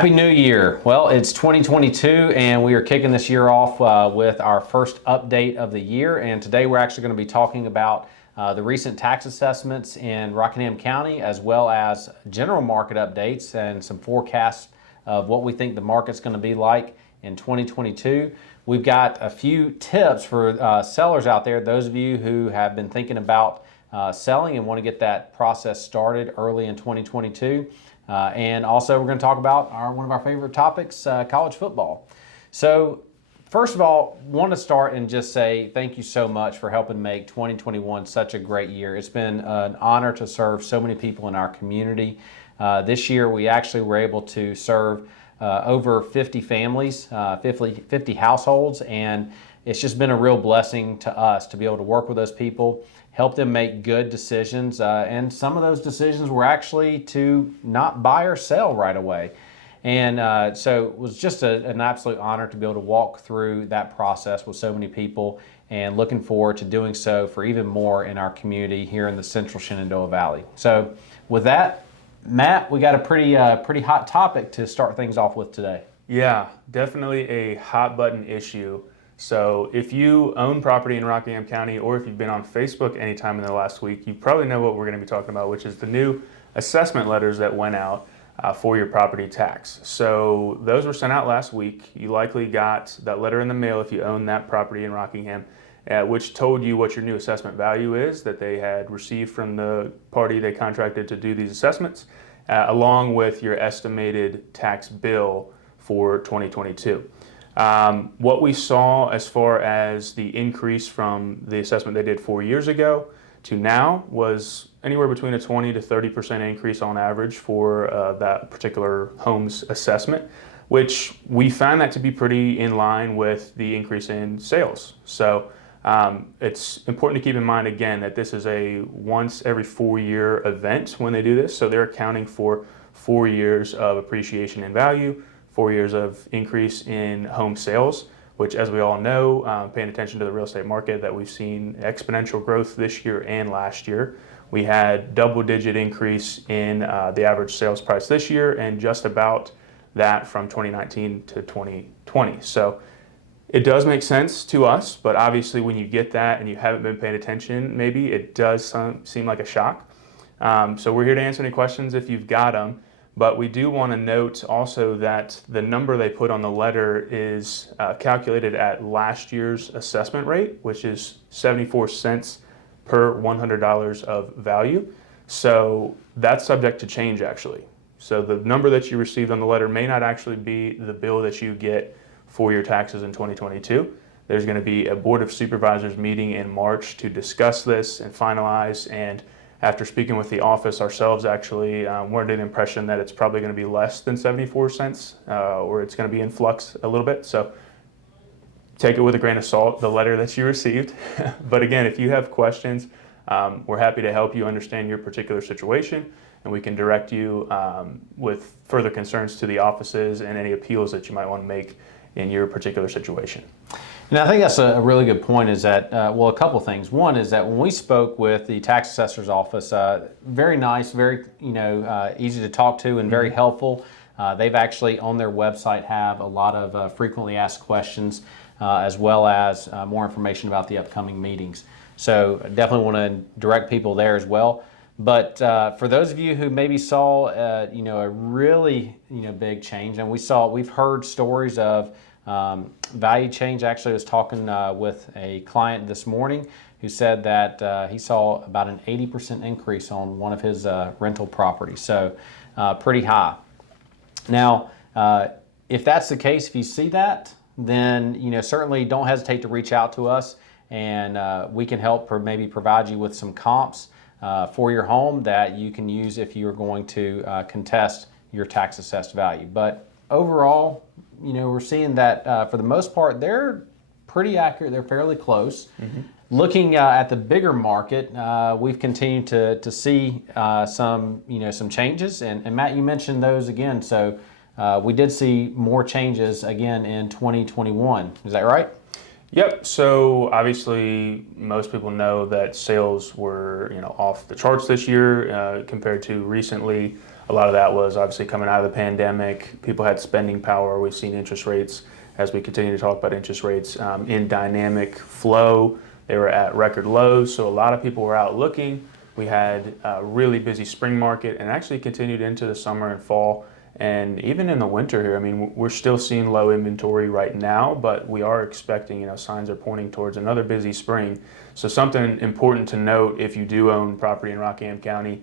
Happy New Year. Well, it's 2022 and we are kicking this year off with our first update of the year. And today we're actually going to be talking about the recent tax assessments in Rockingham County, as well as general market updates and some forecasts of what we think the market's going to be like in 2022. We've got a few tips for sellers out there, those of you who have been thinking about selling and want to get that process started early in 2022. And also we're going to talk about one of our favorite topics, college football. So first of all, want to start and just say thank you so much for helping make 2021 such a great year. It's been an honor to serve so many people in our community. This year we actually were able to serve over 50 families, 50 households, and it's just been a real blessing to us to be able to work with those people, help them make good decisions, and some of those decisions were actually to not buy or sell right away. And so it was just an absolute honor to be able to walk through that process with so many people, and looking forward to doing so for even more in our community here in the Central Shenandoah Valley. So with that, Matt, we got a pretty hot topic to start things off with today. Yeah, definitely a hot button issue. So if you own property in Rockingham County, or if you've been on Facebook anytime in the last week, you probably know what we're going to be talking about, which is the new assessment letters that went out for your property tax. So those were sent out last week. You likely got that letter in the mail if you own that property in Rockingham, which told you what your new assessment value is that they had received from the party they contracted to do these assessments, along with your estimated tax bill for 2022. What we saw as far as the increase from the assessment they did 4 years ago to now was anywhere between a 20 to 30% increase on average for that particular home's assessment, which we found that to be pretty in line with the increase in sales. So it's important to keep in mind again that this is a once every 4-year event when they do this. So they're accounting for 4 years of appreciation in value, 4 years of increase in home sales, which, as we all know, paying attention to the real estate market, that we've seen exponential growth this year and last year. We had double-digit increase in the average sales price this year, and just about that from 2019 to 2020. So it does make sense to us, but obviously when you get that and you haven't been paying attention, maybe it does seem like a shock. So we're here to answer any questions if you've got them. But we do want to note also that the number they put on the letter is calculated at last year's assessment rate, which is 74 cents per $100 of value. So that's subject to change, actually. So the number that you received on the letter may not actually be the bill that you get for your taxes in 2022. There's going to be a Board of Supervisors meeting in March to discuss this and finalize, and after speaking with the office ourselves, actually, we're under the impression that it's probably going to be less than 74 cents, or it's going to be in flux a little bit. So take it with a grain of salt, the letter that you received. But again, if you have questions, we're happy to help you understand your particular situation, and we can direct you with further concerns to the offices and any appeals that you might want to make in your particular situation. And I think that's a really good point, is that, well, a couple things. One is that when we spoke with the tax assessor's office, very nice, very easy to talk to and very helpful. They've actually on their website have a lot of frequently asked questions, as well as more information about the upcoming meetings. So definitely want to direct people there as well. But for those of you who maybe saw a really big change, and we've heard stories of value change. Actually, I was talking with a client this morning who said that he saw about an 80% increase on one of his rental properties. So pretty high. Now, if that's the case, if you see that, then certainly don't hesitate to reach out to us, and we can help maybe provide you with some comps for your home that you can use if you're going to contest your tax assessed value. But overall, we're seeing that for the most part, they're pretty accurate. They're fairly close. Mm-hmm. Looking at the bigger market, we've continued to see some changes. And Matt, you mentioned those again. So we did see more changes again in 2021. Is that right? Yep. So obviously, most people know that sales were off the charts this year compared to recently. A lot of that was obviously coming out of the pandemic. People had spending power. We've seen interest rates, as we continue to talk about interest rates, in dynamic flow. They were at record lows, so a lot of people were out looking. We had a really busy spring market and actually continued into the summer and fall. And even in the winter here, I mean, we're still seeing low inventory right now, but we are expecting, signs are pointing towards another busy spring. So something important to note if you do own property in Rockingham County,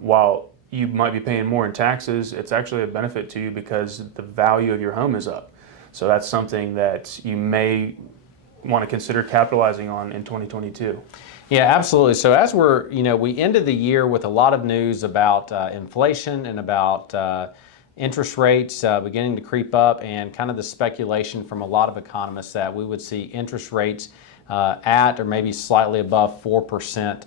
while you might be paying more in taxes, it's actually a benefit to you because the value of your home is up. So that's something that you may want to consider capitalizing on in 2022. Yeah, absolutely. So as we ended the year with a lot of news about inflation and about interest rates beginning to creep up, and kind of the speculation from a lot of economists that we would see interest rates at or maybe slightly above 4%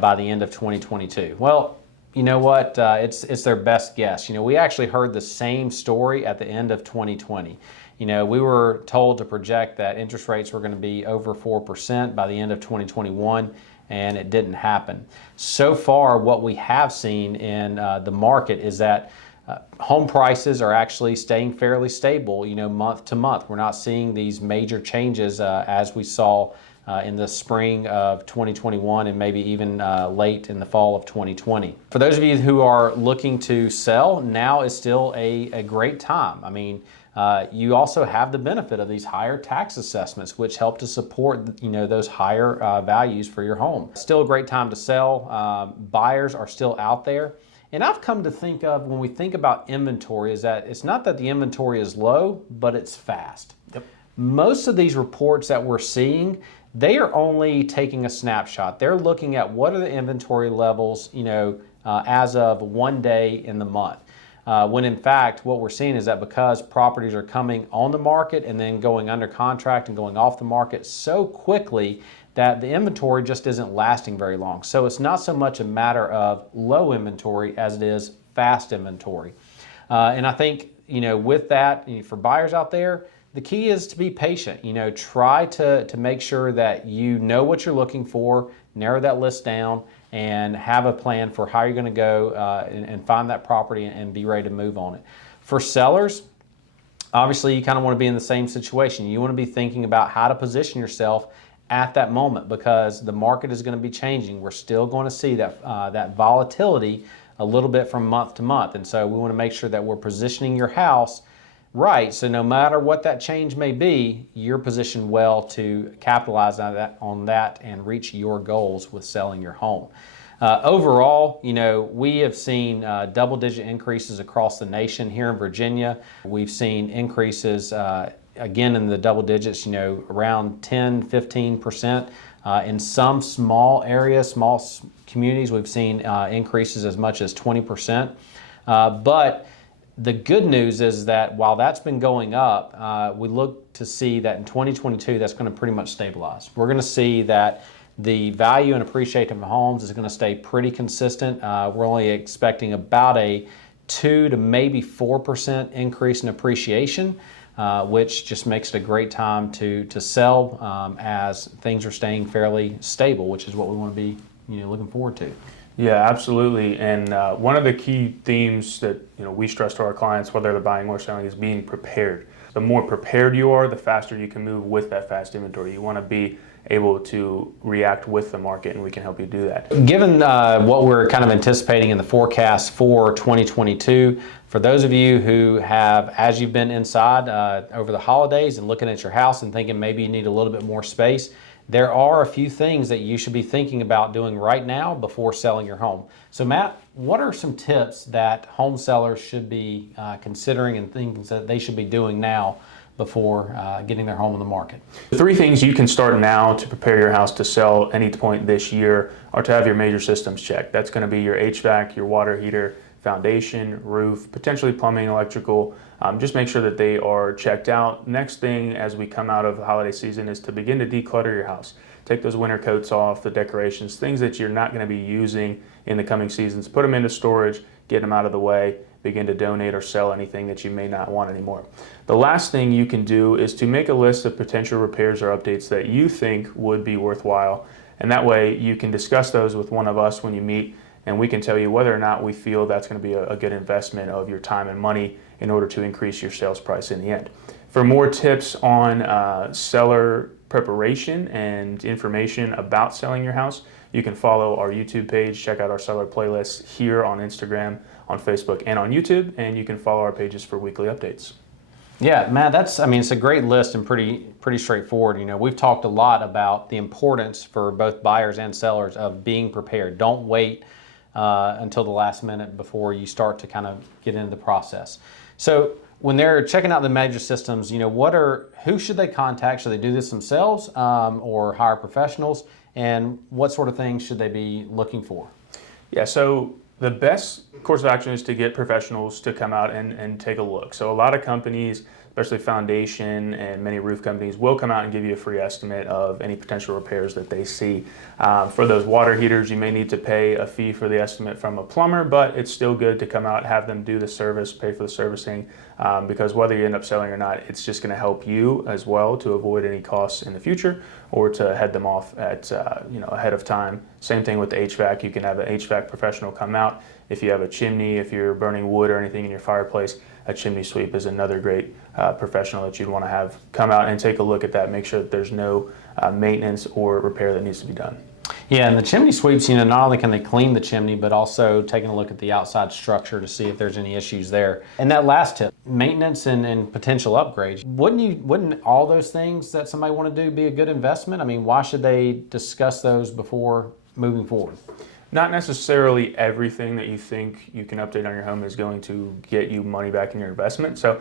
by the end of 2022. Well, you know what? It's their best guess. We actually heard the same story at the end of 2020. We were told to project that interest rates were going to be over 4% by the end of 2021, and it didn't happen. So far, what we have seen in the market is that home prices are actually staying fairly stable, month to month. We're not seeing these major changes as we saw in the spring of 2021 and maybe even late in the fall of 2020. For those of you who are looking to sell, now is still a great time. I mean, you also have the benefit of these higher tax assessments, which help to support those higher values for your home. Still a great time to sell. Buyers are still out there. And I've come to think of, when we think about inventory, is that it's not that the inventory is low, but it's fast. Yep. Most of these reports that we're seeing, they are only taking a snapshot. They're looking at what are the inventory levels, as of one day in the month. When in fact, what we're seeing is that because properties are coming on the market and then going under contract and going off the market so quickly, that the inventory just isn't lasting very long. So it's not so much a matter of low inventory as it is fast inventory. And I think, with that, for buyers out there, the key is to be patient. Try to make sure that you know what you're looking for, narrow that list down, and have a plan for how you're going to go and find that property and be ready to move on it. For sellers, obviously you kind of want to be in the same situation. You want to be thinking about how to position yourself at that moment, because the market is going to be changing. We're still going to see that volatility a little bit from month to month. And so we want to make sure that we're positioning your house right, so no matter what that change may be, you're positioned well to capitalize on that and reach your goals with selling your home. Overall, we have seen double-digit increases across the nation. Here in Virginia, we've seen increases again in the double digits, around 10, 15%. In some small areas, small communities, we've seen increases as much as 20%. But the good news is that while that's been going up, we look to see that in 2022, that's going to pretty much stabilize. We're going to see that the value and appreciation of homes is going to stay pretty consistent. We're only expecting about a 2 to maybe 4% increase in appreciation, which just makes it a great time to sell as things are staying fairly stable, which is what we want to be looking forward to. Yeah, absolutely. And one of the key themes that we stress to our clients, whether they're buying or selling, is being prepared. The more prepared you are, the faster you can move with that fast inventory. You want to be able to react with the market, and we can help you do that. Given what we're kind of anticipating in the forecast for 2022, for those of you who have, as you've been inside over the holidays and looking at your house and thinking maybe you need a little bit more space, there are a few things that you should be thinking about doing right now before selling your home. So Matt, what are some tips that home sellers should be considering and things that they should be doing now before getting their home on the market? The 3 things you can start now to prepare your house to sell any point this year are to have your major systems checked. That's going to be your HVAC, your water heater, foundation, roof, potentially plumbing, electrical. Just make sure that they are checked out. Next thing as we come out of the holiday season is to begin to declutter your house. Take those winter coats off, the decorations, things that you're not going to be using in the coming seasons. Put them into storage, get them out of the way, begin to donate or sell anything that you may not want anymore. The last thing you can do is to make a list of potential repairs or updates that you think would be worthwhile. And that way you can discuss those with one of us when you meet and we can tell you whether or not we feel that's going to be a good investment of your time and money in order to increase your sales price in the end. For more tips on seller preparation and information about selling your house, you can follow our YouTube page, check out our seller playlists here on Instagram, on Facebook, and on YouTube, and you can follow our pages for weekly updates. Yeah, Matt, it's a great list and pretty straightforward. We've talked a lot about the importance for both buyers and sellers of being prepared. Don't wait until the last minute before you start to kind of get into the process. So when they're checking out the major systems, who should they contact? Should they do this themselves or hire professionals? And what sort of things should they be looking for? Yeah, so the best course of action is to get professionals to come out and take a look. So a lot of companies, especially foundation and many roof companies, will come out and give you a free estimate of any potential repairs that they see. For those water heaters, you may need to pay a fee for the estimate from a plumber, but it's still good to come out, have them do the service, pay for the servicing, because whether you end up selling or not, it's just going to help you as well to avoid any costs in the future or to head them off at ahead of time. Same thing with the HVAC. You can have an HVAC professional come out. If you have a chimney, if you're burning wood or anything in your fireplace, a chimney sweep is another great professional that you'd want to have come out and take a look at that, make sure that there's no maintenance or repair that needs to be done. Yeah, and the chimney sweeps, not only can they clean the chimney, but also taking a look at the outside structure to see if there's any issues there. And that last tip, maintenance and potential upgrades, wouldn't all those things that somebody want to do be a good investment? Why should they discuss those before moving forward? Not necessarily everything that you think you can update on your home is going to get you money back in your investment. So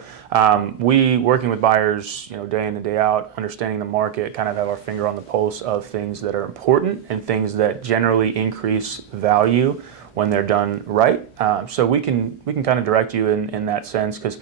we, working with buyers, day in and day out, understanding the market, kind of have our finger on the pulse of things that are important and things that generally increase value when they're done right. So we can kind of direct you in that sense, because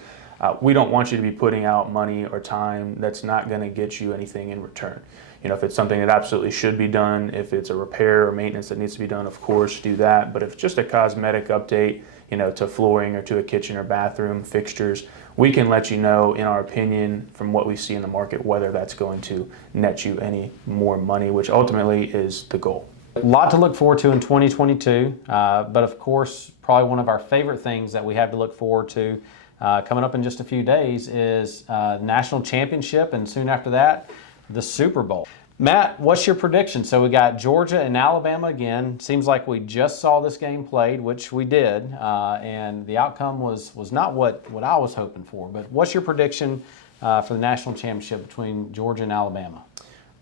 we don't want you to be putting out money or time that's not going to get you anything in return. If it's something that absolutely should be done, if it's a repair or maintenance that needs to be done, of course, do that. But if it's just a cosmetic update, to flooring or to a kitchen or bathroom fixtures, we can let you know, in our opinion, from what we see in the market, whether that's going to net you any more money, which ultimately is the goal. A lot to look forward to in 2022, but of course, probably one of our favorite things that we have to look forward to coming up in just a few days is National Championship, and soon after that, the Super Bowl. Matt, what's your prediction? So we got Georgia and Alabama again. Seems like we just saw this game played, which we did, and the outcome was not what I was hoping for. But what's your prediction for the national championship between Georgia and Alabama?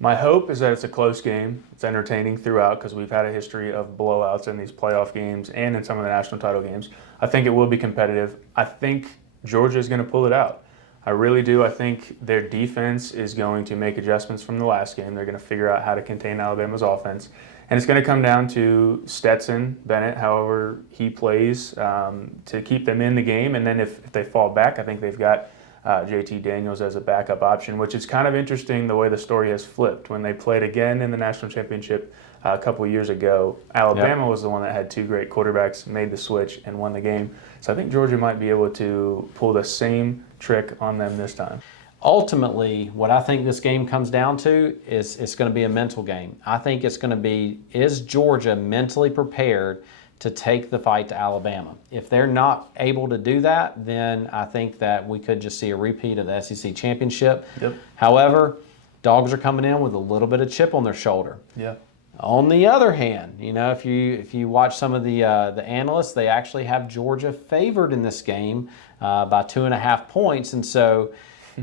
My hope is that it's a close game. It's entertaining throughout, because we've had a history of blowouts in these playoff games and in some of the national title games. I think it will be competitive. I think Georgia is going to pull it out. I really do. I think their defense is going to make adjustments from the last game. They're going to figure out how to contain Alabama's offense. And it's going to come down to Stetson Bennett, however he plays, to keep them in the game. And then if they fall back, I think they've got JT Daniels as a backup option, which is kind of interesting the way the story has flipped. When they played again in the national championship a couple of years ago, Alabama was the one that had two great quarterbacks, made the switch, and won the game. So I think Georgia might be able to pull the same trick on them this time. Ultimately, what I think this game comes down to is it's going to be a mental game. I think it's going to be, is Georgia mentally prepared to take the fight to Alabama? If they're not able to do that, then I think that we could just see a repeat of the SEC championship. Yep. However, dogs are coming in with a little bit of chip on their shoulder. Yeah. On the other hand, if you watch some of the analysts, they actually have Georgia favored in this game by 2.5 points, and so,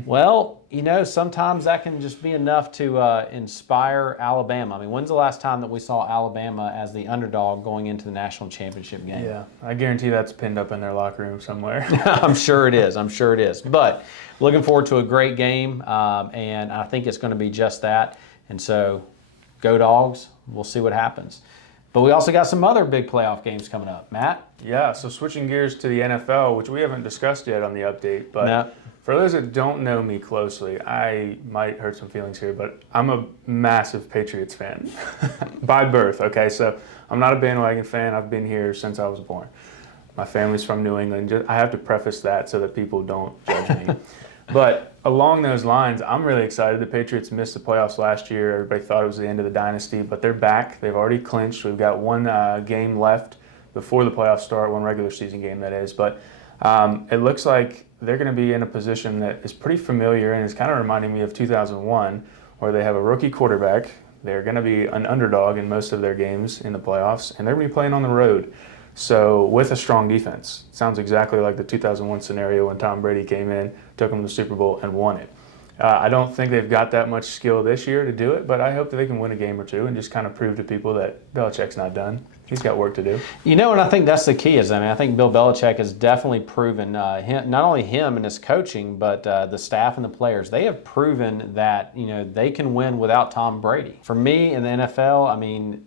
well, sometimes that can just be enough to inspire Alabama. When's the last time that we saw Alabama as the underdog going into the national championship game? Yeah, I guarantee that's pinned up in their locker room somewhere. I'm sure it is. But looking forward to a great game, and I think it's going to be just that. And so, go Dogs. We'll see what happens. But we also got some other big playoff games coming up. Matt? Yeah, so switching gears to the NFL, which we haven't discussed yet on the update, but for those that don't know me closely, I might hurt some feelings here, but I'm a massive Patriots fan by birth, okay? So I'm not a bandwagon fan. I've been here since I was born. My family's from New England. I have to preface that so that people don't judge me. But along those lines, I'm really excited. The Patriots missed the playoffs last year. Everybody thought it was the end of the dynasty, but they're back. They've already clinched. We've got one game left before the playoffs start, one regular season game that is. But it looks like they're going to be in a position that is pretty familiar and is kind of reminding me of 2001, where they have a rookie quarterback. They're going to be an underdog in most of their games in the playoffs, and they're going to be playing on the road. So with a strong defense. Sounds exactly like the 2001 scenario when Tom Brady came in, took them to the Super Bowl, and won it. I don't think they've got that much skill this year to do it, but I hope that they can win a game or two and just kind of prove to people that Belichick's not done. He's got work to do. You know, and I think that's the key is, I think Bill Belichick has definitely proven, not only him and his coaching, but the staff and the players, they have proven that, they can win without Tom Brady. For me in the NFL,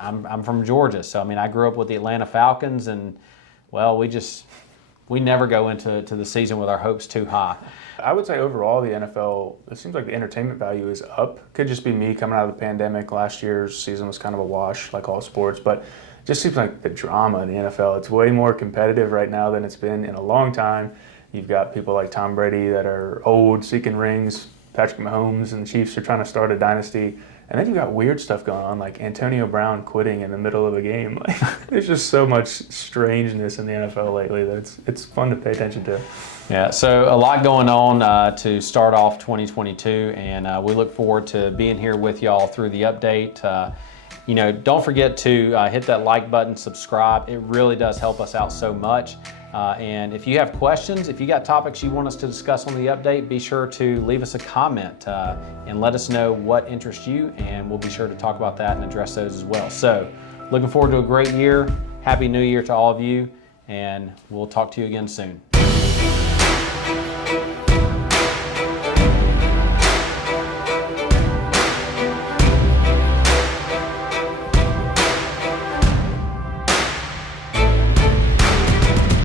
I'm from Georgia, so I grew up with the Atlanta Falcons, and well, we never go into the season with our hopes too high. I would say overall the NFL, it seems like the entertainment value is up. Could just be me coming out of the pandemic. Last year's season was kind of a wash, like all sports, but it just seems like the drama in the NFL, it's way more competitive right now than it's been in a long time. You've got people like Tom Brady that are old, seeking rings. Patrick Mahomes and the Chiefs are trying to start a dynasty. And then you've got weird stuff going on, like Antonio Brown quitting in the middle of a game. There's just so much strangeness in the NFL lately that it's fun to pay attention to. Yeah, so a lot going on to start off 2022, and we look forward to being here with y'all through the update. Don't forget to hit that like button, subscribe. It really does help us out so much. And if you have questions, if you got topics you want us to discuss on the update, be sure to leave us a comment and let us know what interests you, and we'll be sure to talk about that and address those as well. So, looking forward to a great year. Happy New Year to all of you, and we'll talk to you again soon.